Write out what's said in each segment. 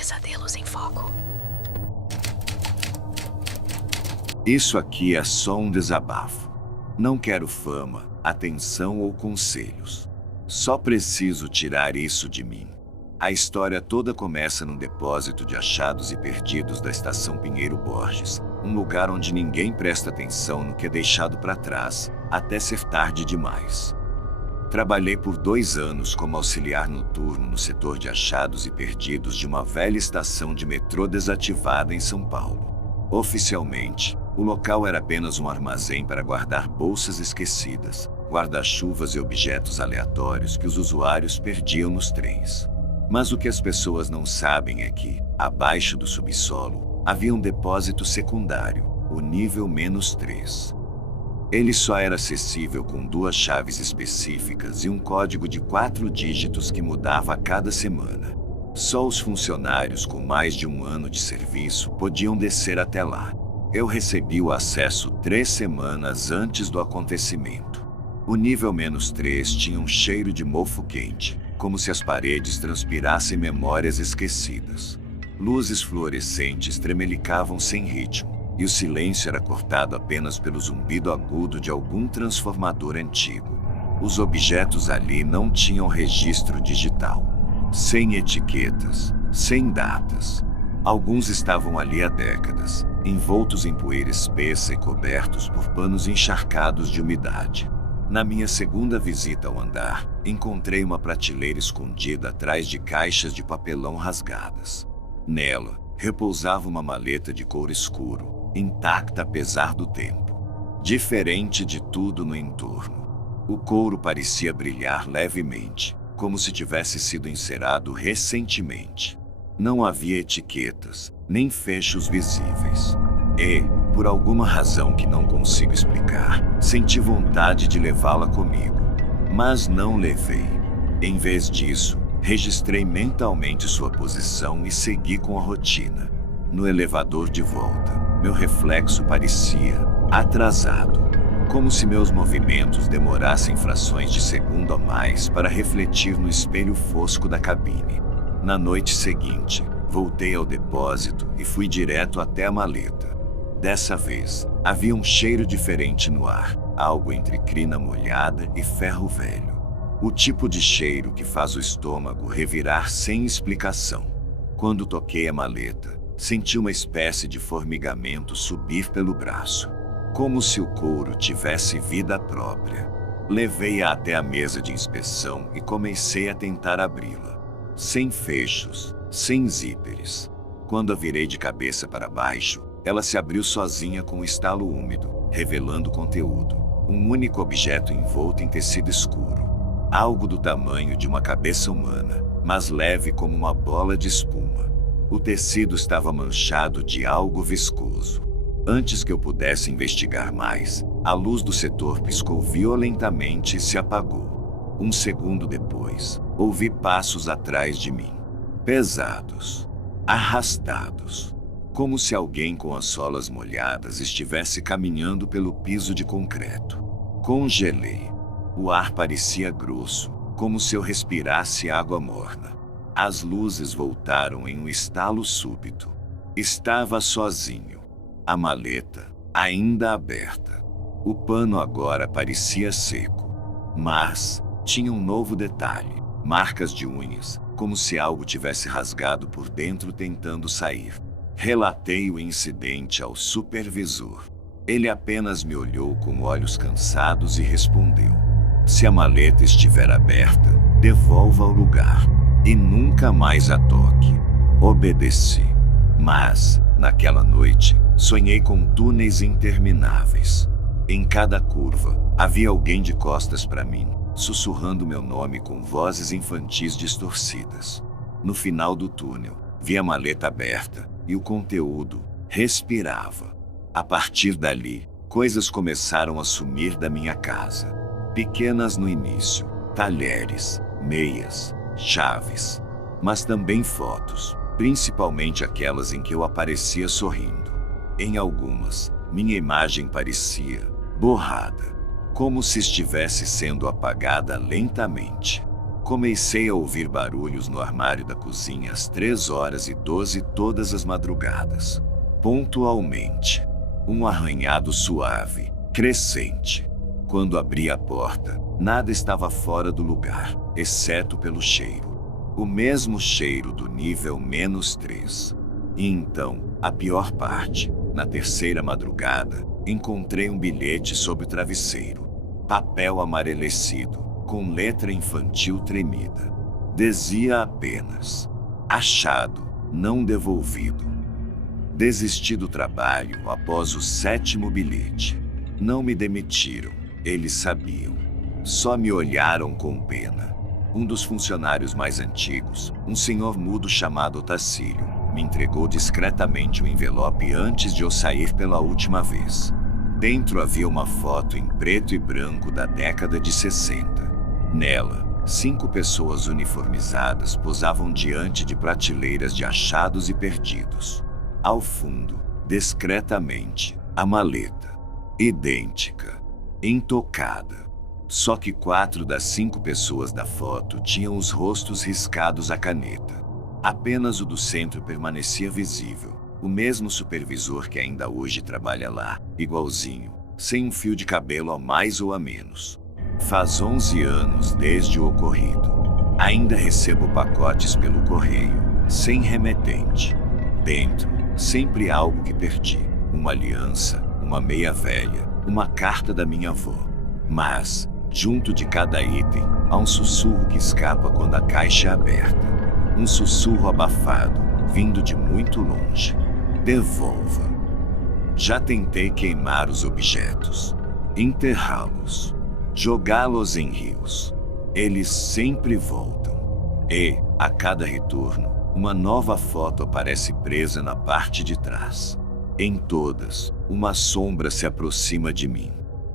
Pesadelos em Foco. Isso aqui é só um desabafo. Não quero fama, atenção ou conselhos. Só preciso tirar isso de mim. A história toda começa num depósito de achados e perdidos da Estação Pinheiro Borges, um lugar onde ninguém presta atenção no que é deixado para trás, até ser tarde demais. Trabalhei por 2 anos como auxiliar noturno no setor de achados e perdidos de uma velha estação de metrô desativada em São Paulo. Oficialmente, o local era apenas um armazém para guardar bolsas esquecidas, guarda-chuvas e objetos aleatórios que os usuários perdiam nos trens. Mas o que as pessoas não sabem é que, abaixo do subsolo, havia um depósito secundário, o nível -3. Ele só era acessível com 2 chaves específicas e um código de 4 dígitos que mudava a cada semana. Só os funcionários com mais de 1 ano de serviço podiam descer até lá. Eu recebi o acesso 3 semanas antes do acontecimento. O nível -3 tinha um cheiro de mofo quente, como se as paredes transpirassem memórias esquecidas. Luzes fluorescentes tremelicavam sem ritmo, e o silêncio era cortado apenas pelo zumbido agudo de algum transformador antigo. Os objetos ali não tinham registro digital, sem etiquetas, sem datas. Alguns estavam ali há décadas, envoltos em poeira espessa e cobertos por panos encharcados de umidade. Na minha segunda visita ao andar, encontrei uma prateleira escondida atrás de caixas de papelão rasgadas. Nela, repousava uma maleta de couro escuro, intacta apesar do tempo. Diferente de tudo no entorno. O couro parecia brilhar levemente, como se tivesse sido encerado recentemente. Não havia etiquetas, nem fechos visíveis. E, por alguma razão que não consigo explicar, senti vontade de levá-la comigo. Mas não levei. Em vez disso, registrei mentalmente sua posição e segui com a rotina. No elevador de volta, meu reflexo parecia atrasado, como se meus movimentos demorassem frações de segundo a mais para refletir no espelho fosco da cabine. Na noite seguinte, voltei ao depósito e fui direto até a maleta. Dessa vez, havia um cheiro diferente no ar, algo entre crina molhada e ferro velho. O tipo de cheiro que faz o estômago revirar sem explicação. Quando toquei a maleta, senti uma espécie de formigamento subir pelo braço, como se o couro tivesse vida própria. Levei-a até a mesa de inspeção e comecei a tentar abri-la. Sem fechos, sem zíperes. Quando a virei de cabeça para baixo, ela se abriu sozinha com um estalo úmido, revelando conteúdo. Um único objeto envolto em tecido escuro. Algo do tamanho de uma cabeça humana, mas leve como uma bola de espuma. O tecido estava manchado de algo viscoso. Antes que eu pudesse investigar mais, a luz do setor piscou violentamente e se apagou. Um segundo depois, ouvi passos atrás de mim. Pesados. Arrastados. Como se alguém com as solas molhadas estivesse caminhando pelo piso de concreto. Congelei. O ar parecia grosso, como se eu respirasse água morna. As luzes voltaram em um estalo súbito. Estava sozinho. A maleta, ainda aberta. O pano agora parecia seco. Mas tinha um novo detalhe. Marcas de unhas, como se algo tivesse rasgado por dentro tentando sair. Relatei o incidente ao supervisor. Ele apenas me olhou com olhos cansados e respondeu: se a maleta estiver aberta, devolva ao lugar. E nunca mais a toque. Obedeci. Mas, naquela noite, sonhei com túneis intermináveis. Em cada curva, havia alguém de costas para mim, sussurrando meu nome com vozes infantis distorcidas. No final do túnel, vi a maleta aberta, e o conteúdo respirava. A partir dali, coisas começaram a sumir da minha casa. Pequenas no início, talheres, meias, chaves, mas também fotos, principalmente aquelas em que eu aparecia sorrindo. Em algumas, minha imagem parecia borrada, como se estivesse sendo apagada lentamente. Comecei a ouvir barulhos no armário da cozinha às 3h12 todas as madrugadas. Pontualmente. Um arranhado suave, crescente. Quando abri a porta, nada estava fora do lugar, exceto pelo cheiro. O mesmo cheiro do nível -3. E então, a pior parte, na terceira madrugada, encontrei um bilhete sob o travesseiro. Papel amarelecido, com letra infantil tremida. Dizia apenas: achado, não devolvido. Desisti do trabalho após o 7º bilhete. Não me demitiram, eles sabiam. Só me olharam com pena. Um dos funcionários mais antigos, um senhor mudo chamado Otacílio, me entregou discretamente o envelope antes de eu sair pela última vez. Dentro havia uma foto em preto e branco da década de 60. Nela, 5 pessoas uniformizadas posavam diante de prateleiras de achados e perdidos. Ao fundo, discretamente, a maleta. Idêntica. Intocada. Só que 4 das 5 pessoas da foto tinham os rostos riscados à caneta. Apenas o do centro permanecia visível. O mesmo supervisor que ainda hoje trabalha lá, igualzinho, sem um fio de cabelo a mais ou a menos. Faz 11 anos desde o ocorrido. Ainda recebo pacotes pelo correio, sem remetente. Dentro, sempre algo que perdi. Uma aliança, uma meia velha, uma carta da minha avó. Mas, junto de cada item, há um sussurro que escapa quando a caixa é aberta. Um sussurro abafado, vindo de muito longe. Devolva. Já tentei queimar os objetos, enterrá-los, jogá-los em rios. Eles sempre voltam. E, a cada retorno, uma nova foto aparece presa na parte de trás. Em todas, uma sombra se aproxima de mim.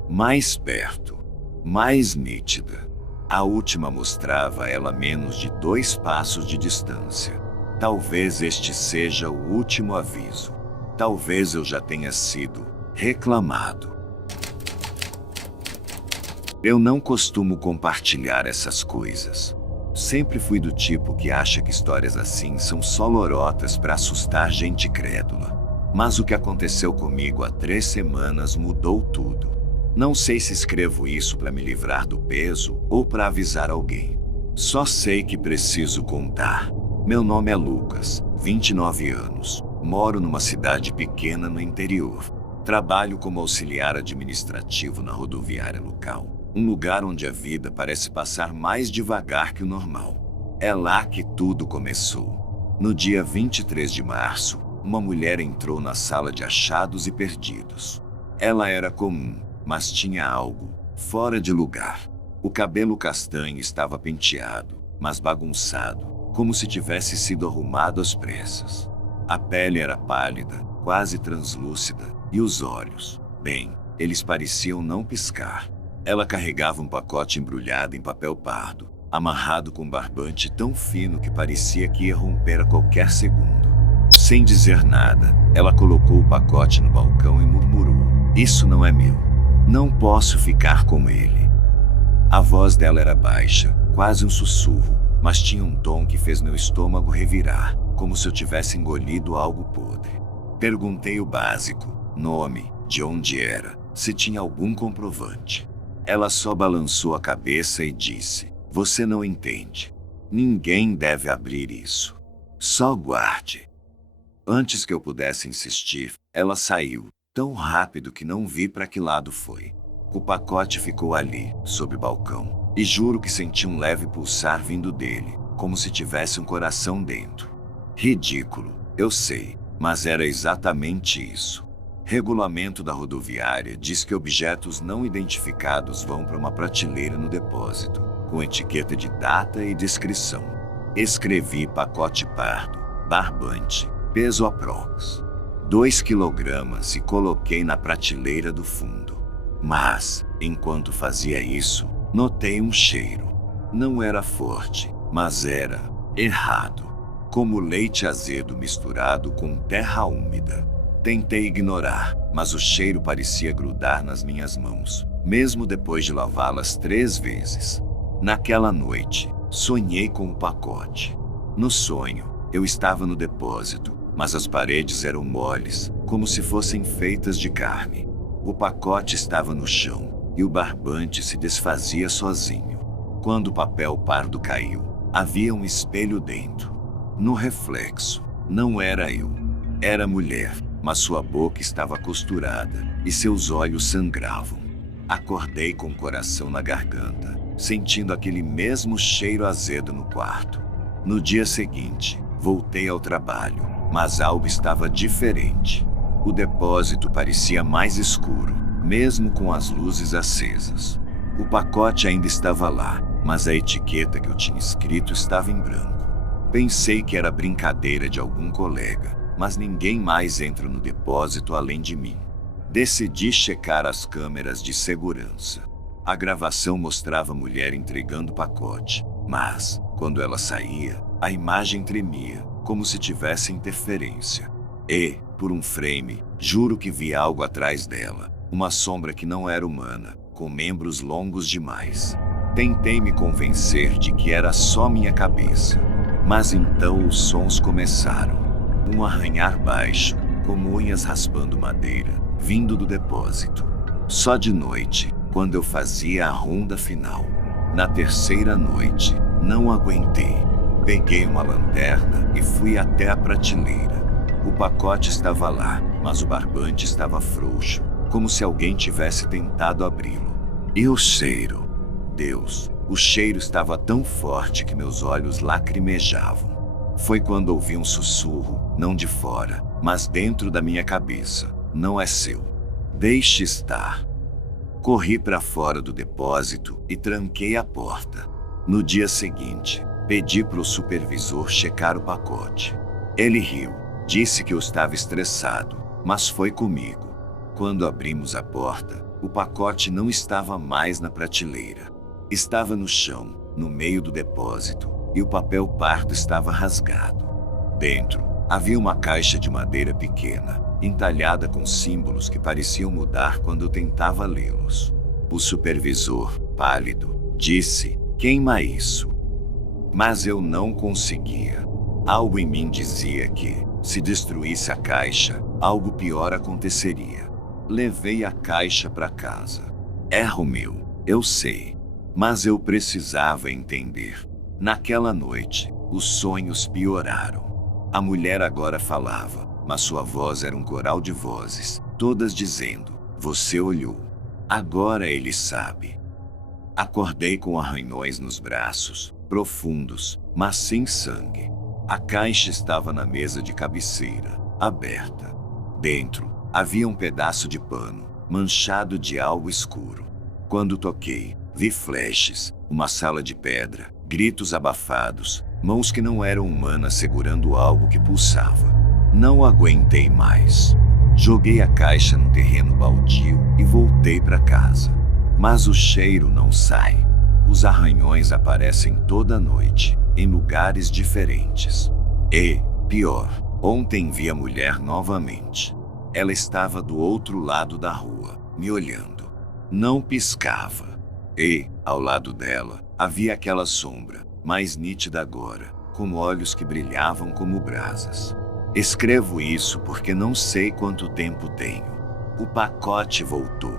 Mais perto, mais nítida. A última mostrava ela a menos de 2 passos de distância. Talvez este seja o último aviso. Talvez eu já tenha sido reclamado. Eu não costumo compartilhar essas coisas. Sempre fui do tipo que acha que histórias assim são só lorotas para assustar gente crédula. Mas o que aconteceu comigo há 3 semanas mudou tudo. Não sei se escrevo isso para me livrar do peso ou para avisar alguém. Só sei que preciso contar. Meu nome é Lucas, 29 anos. Moro numa cidade pequena no interior. Trabalho como auxiliar administrativo na rodoviária local. Um lugar onde a vida parece passar mais devagar que o normal. É lá que tudo começou. No dia 23 de março, uma mulher entrou na sala de achados e perdidos. Ela era comum, mas tinha algo fora de lugar. O cabelo castanho estava penteado, mas bagunçado, como se tivesse sido arrumado às pressas. A pele era pálida, quase translúcida, e os olhos, bem, eles pareciam não piscar. Ela carregava um pacote embrulhado em papel pardo, amarrado com barbante tão fino que parecia que ia romper a qualquer segundo. Sem dizer nada, ela colocou o pacote no balcão e murmurou: "Isso não é meu. Não posso ficar com ele." A voz dela era baixa, quase um sussurro, mas tinha um tom que fez meu estômago revirar, como se eu tivesse engolido algo podre. Perguntei o básico: nome, de onde era, se tinha algum comprovante. Ela só balançou a cabeça e disse: "Você não entende. Ninguém deve abrir isso. Só guarde." Antes que eu pudesse insistir, ela saiu, tão rápido que não vi para que lado foi. O pacote ficou ali, sob o balcão, e juro que senti um leve pulsar vindo dele, como se tivesse um coração dentro. Ridículo, eu sei, mas era exatamente isso. Regulamento da rodoviária diz que objetos não identificados vão para uma prateleira no depósito, com etiqueta de data e descrição. Escrevi pacote pardo, barbante, peso aprox. 2 quilogramas e coloquei na prateleira do fundo. Mas, enquanto fazia isso, notei um cheiro. Não era forte, mas era errado. Como leite azedo misturado com terra úmida. Tentei ignorar, mas o cheiro parecia grudar nas minhas mãos, mesmo depois de lavá-las 3 vezes. Naquela noite, sonhei com o pacote. No sonho, eu estava no depósito, mas as paredes eram moles, como se fossem feitas de carne. O pacote estava no chão, e o barbante se desfazia sozinho. Quando o papel pardo caiu, havia um espelho dentro. No reflexo, não era eu. Era mulher, mas sua boca estava costurada, e seus olhos sangravam. Acordei com o coração na garganta, sentindo aquele mesmo cheiro azedo no quarto. No dia seguinte, voltei ao trabalho, mas algo estava diferente. O depósito parecia mais escuro, mesmo com as luzes acesas. O pacote ainda estava lá, mas a etiqueta que eu tinha escrito estava em branco. Pensei que era brincadeira de algum colega, mas ninguém mais entra no depósito além de mim. Decidi checar as câmeras de segurança. A gravação mostrava a mulher entregando o pacote, mas, quando ela saía, a imagem tremia, como se tivesse interferência. E, por um frame, juro que vi algo atrás dela, uma sombra que não era humana, com membros longos demais. Tentei me convencer de que era só minha cabeça. Mas então os sons começaram. Um arranhar baixo, como unhas raspando madeira, vindo do depósito. Só de noite, quando eu fazia a ronda final. Na terceira noite, não aguentei. Peguei uma lanterna e fui até a prateleira. O pacote estava lá, mas o barbante estava frouxo, como se alguém tivesse tentado abri-lo. E o cheiro? Deus, o cheiro estava tão forte que meus olhos lacrimejavam. Foi quando ouvi um sussurro, não de fora, mas dentro da minha cabeça. Não é seu. Deixe estar. Corri para fora do depósito e tranquei a porta. No dia seguinte, pedi para o supervisor checar o pacote. Ele riu, disse que eu estava estressado, mas foi comigo. Quando abrimos a porta, o pacote não estava mais na prateleira. Estava no chão, no meio do depósito, e o papel pardo estava rasgado. Dentro, havia uma caixa de madeira pequena, entalhada com símbolos que pareciam mudar quando eu tentava lê-los. O supervisor, pálido, disse: "Queima isso." Mas eu não conseguia. Algo em mim dizia que, se destruísse a caixa, algo pior aconteceria. Levei a caixa para casa. Erro meu, eu sei. Mas eu precisava entender. Naquela noite, os sonhos pioraram. A mulher agora falava, mas sua voz era um coral de vozes, todas dizendo: "Você olhou. Agora ele sabe." Acordei com arranhões nos braços, profundos, mas sem sangue. A caixa estava na mesa de cabeceira, aberta. Dentro, havia um pedaço de pano, manchado de algo escuro. Quando toquei, vi flashes, uma sala de pedra, gritos abafados, mãos que não eram humanas segurando algo que pulsava. Não aguentei mais. Joguei a caixa no terreno baldio e voltei para casa. Mas o cheiro não sai. Os arranhões aparecem toda noite, em lugares diferentes. E, pior, ontem vi a mulher novamente. Ela estava do outro lado da rua, me olhando. Não piscava. E, ao lado dela, havia aquela sombra, mais nítida agora, com olhos que brilhavam como brasas. Escrevo isso porque não sei quanto tempo tenho. O pacote voltou.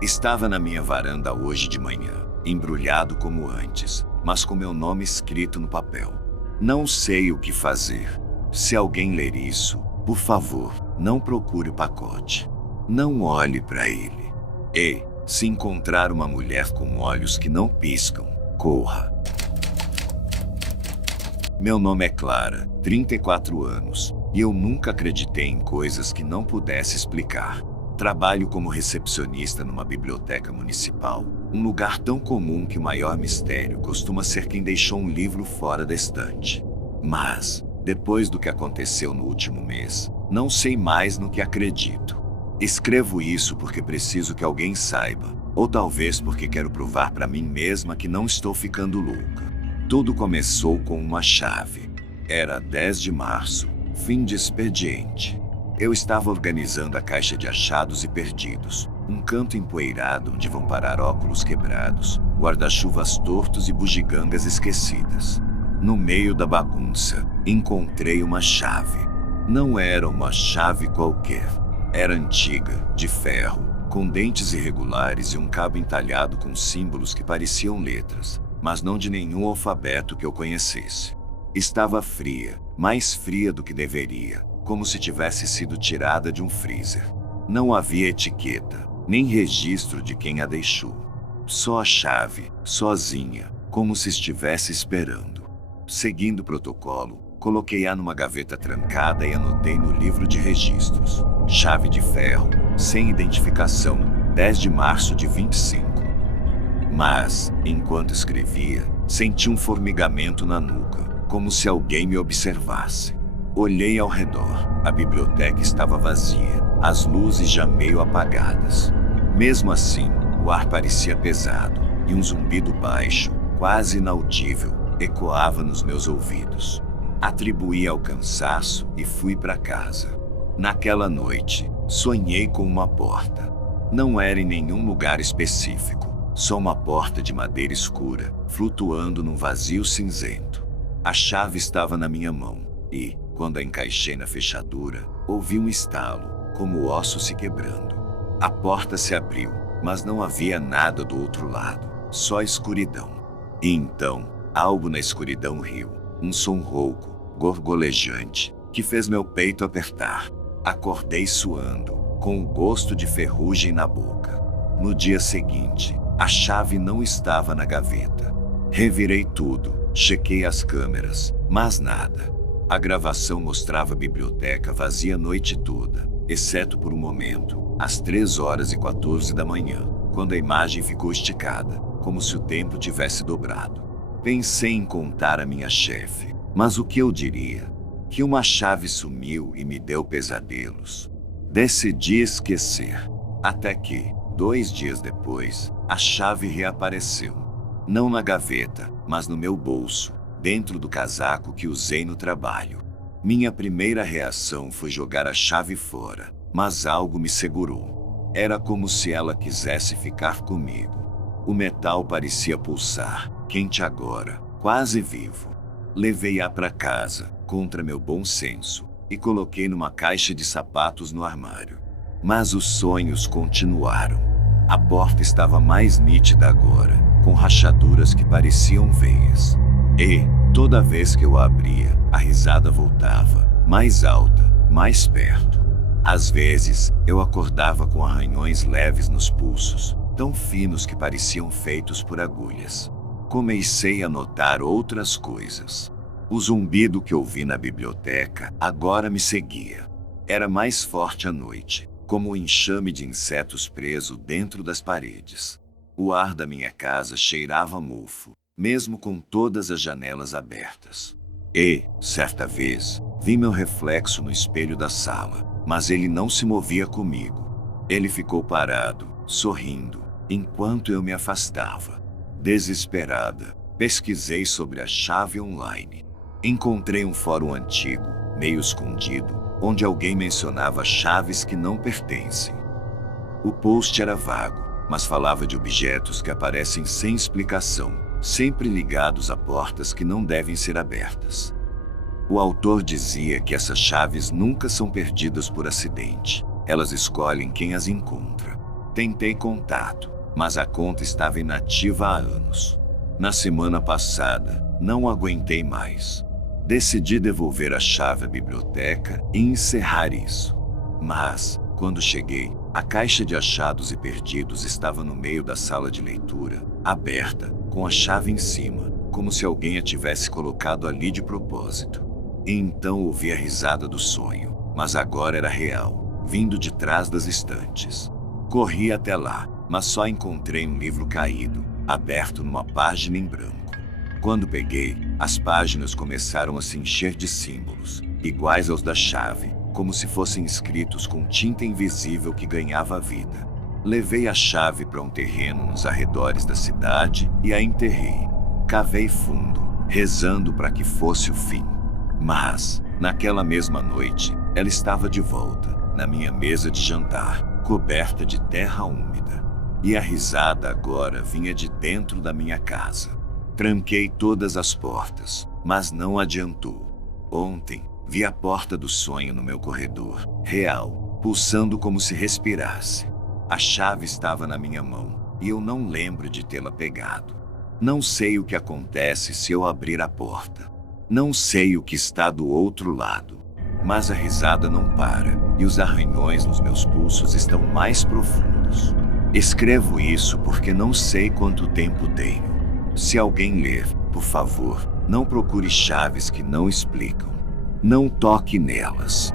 Estava na minha varanda hoje de manhã, embrulhado como antes, mas com meu nome escrito no papel. Não sei o que fazer. Se alguém ler isso, por favor, não procure o pacote. Não olhe para ele. E, se encontrar uma mulher com olhos que não piscam, corra. Meu nome é Clara, 34 anos, e eu nunca acreditei em coisas que não pudesse explicar. Trabalho como recepcionista numa biblioteca municipal, um lugar tão comum que o maior mistério costuma ser quem deixou um livro fora da estante. Mas, depois do que aconteceu no último mês, não sei mais no que acredito. Escrevo isso porque preciso que alguém saiba, ou talvez porque quero provar para mim mesma que não estou ficando louca. Tudo começou com uma chave. Era 10 de março, fim de expediente. Eu estava organizando a caixa de achados e perdidos, um canto empoeirado onde vão parar óculos quebrados, guarda-chuvas tortos e bugigangas esquecidas. No meio da bagunça, encontrei uma chave. Não era uma chave qualquer. Era antiga, de ferro, com dentes irregulares e um cabo entalhado com símbolos que pareciam letras, mas não de nenhum alfabeto que eu conhecesse. Estava fria, mais fria do que deveria, como se tivesse sido tirada de um freezer. Não havia etiqueta, nem registro de quem a deixou. Só a chave, sozinha, como se estivesse esperando. Seguindo o protocolo, coloquei-a numa gaveta trancada e anotei no livro de registros. Chave de ferro, sem identificação, 10 de março de 25. Mas, enquanto escrevia, senti um formigamento na nuca, como se alguém me observasse. Olhei ao redor. A biblioteca estava vazia, as luzes já meio apagadas. Mesmo assim, o ar parecia pesado, e um zumbido baixo, quase inaudível, ecoava nos meus ouvidos. Atribuí ao cansaço e fui para casa. Naquela noite, sonhei com uma porta. Não era em nenhum lugar específico, só uma porta de madeira escura, flutuando num vazio cinzento. A chave estava na minha mão, e, quando a encaixei na fechadura, ouvi um estalo, como o osso se quebrando. A porta se abriu, mas não havia nada do outro lado, só escuridão. E então, algo na escuridão riu, um som rouco, gorgolejante, que fez meu peito apertar. Acordei suando, com o gosto de ferrugem na boca. No dia seguinte, a chave não estava na gaveta. Revirei tudo, chequei as câmeras, mas nada. A gravação mostrava a biblioteca vazia a noite toda, exceto por um momento, às 3h14 da manhã, quando a imagem ficou esticada, como se o tempo tivesse dobrado. Pensei em contar à minha chefe, mas o que eu diria? Que uma chave sumiu e me deu pesadelos. Decidi esquecer. Até que, 2 dias depois, a chave reapareceu. Não na gaveta, mas no meu bolso, dentro do casaco que usei no trabalho. Minha primeira reação foi jogar a chave fora, mas algo me segurou. Era como se ela quisesse ficar comigo. O metal parecia pulsar, quente agora, quase vivo. Levei-a para casa, contra meu bom senso, e coloquei numa caixa de sapatos no armário. Mas os sonhos continuaram. A porta estava mais nítida agora, com rachaduras que pareciam veias. E, toda vez que eu a abria, a risada voltava, mais alta, mais perto. Às vezes, eu acordava com arranhões leves nos pulsos, tão finos que pareciam feitos por agulhas. Comecei a notar outras coisas. O zumbido que ouvi na biblioteca agora me seguia. Era mais forte à noite, como um enxame de insetos preso dentro das paredes. O ar da minha casa cheirava a mofo, mesmo com todas as janelas abertas. E, certa vez, vi meu reflexo no espelho da sala, mas ele não se movia comigo. Ele ficou parado, sorrindo, enquanto eu me afastava. Desesperada, pesquisei sobre a chave online. Encontrei um fórum antigo, meio escondido, onde alguém mencionava chaves que não pertencem. O post era vago, mas falava de objetos que aparecem sem explicação, sempre ligados a portas que não devem ser abertas. O autor dizia que essas chaves nunca são perdidas por acidente, elas escolhem quem as encontra. Tentei contato, mas a conta estava inativa há anos. Na semana passada, não aguentei mais. Decidi devolver a chave à biblioteca e encerrar isso. Mas, quando cheguei, a caixa de achados e perdidos estava no meio da sala de leitura, aberta, com a chave em cima, como se alguém a tivesse colocado ali de propósito. E então ouvi a risada do sonho, mas agora era real, vindo de trás das estantes. Corri até lá, mas só encontrei um livro caído, aberto numa página em branco. Quando peguei, as páginas começaram a se encher de símbolos, iguais aos da chave, como se fossem escritos com tinta invisível que ganhava vida. Levei a chave para um terreno nos arredores da cidade e a enterrei. Cavei fundo, rezando para que fosse o fim. Mas, naquela mesma noite, ela estava de volta, na minha mesa de jantar, coberta de terra úmida. E a risada agora vinha de dentro da minha casa. Tranquei todas as portas, mas não adiantou. Ontem, vi a porta do sonho no meu corredor, real, pulsando como se respirasse. A chave estava na minha mão, e eu não lembro de tê-la pegado. Não sei o que acontece se eu abrir a porta. Não sei o que está do outro lado. Mas a risada não para, e os arranhões nos meus pulsos estão mais profundos. Escrevo isso porque não sei quanto tempo tenho. Se alguém ler, por favor, não procure chaves que não explicam. Não toque nelas.